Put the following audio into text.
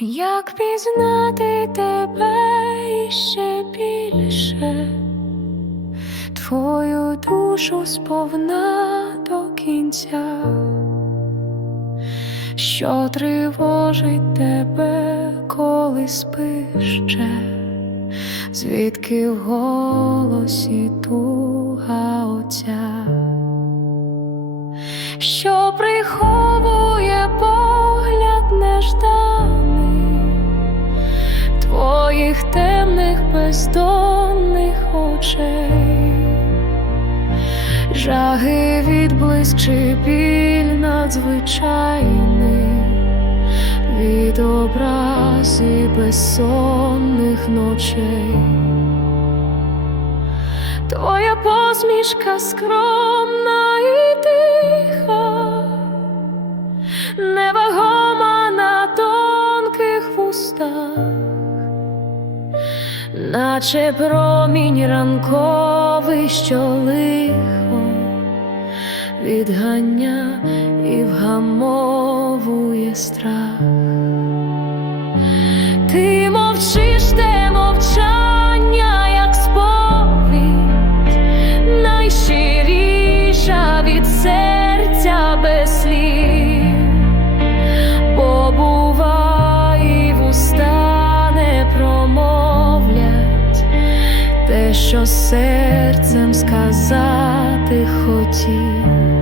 Як пізнати тебе іще більше, твою душу сповна до кінця, що тривожить тебе, коли спиш ще, звідки в голосі туга оця, що приховує бездонних очей, жаги відблиск чи біль надзвичайний. Від образи безсонних ночей. Твоя посмішка скромна і тиха, наче промінь ранковий, що лихо відганя і вгамовує страх. Що серцем сказати хотів.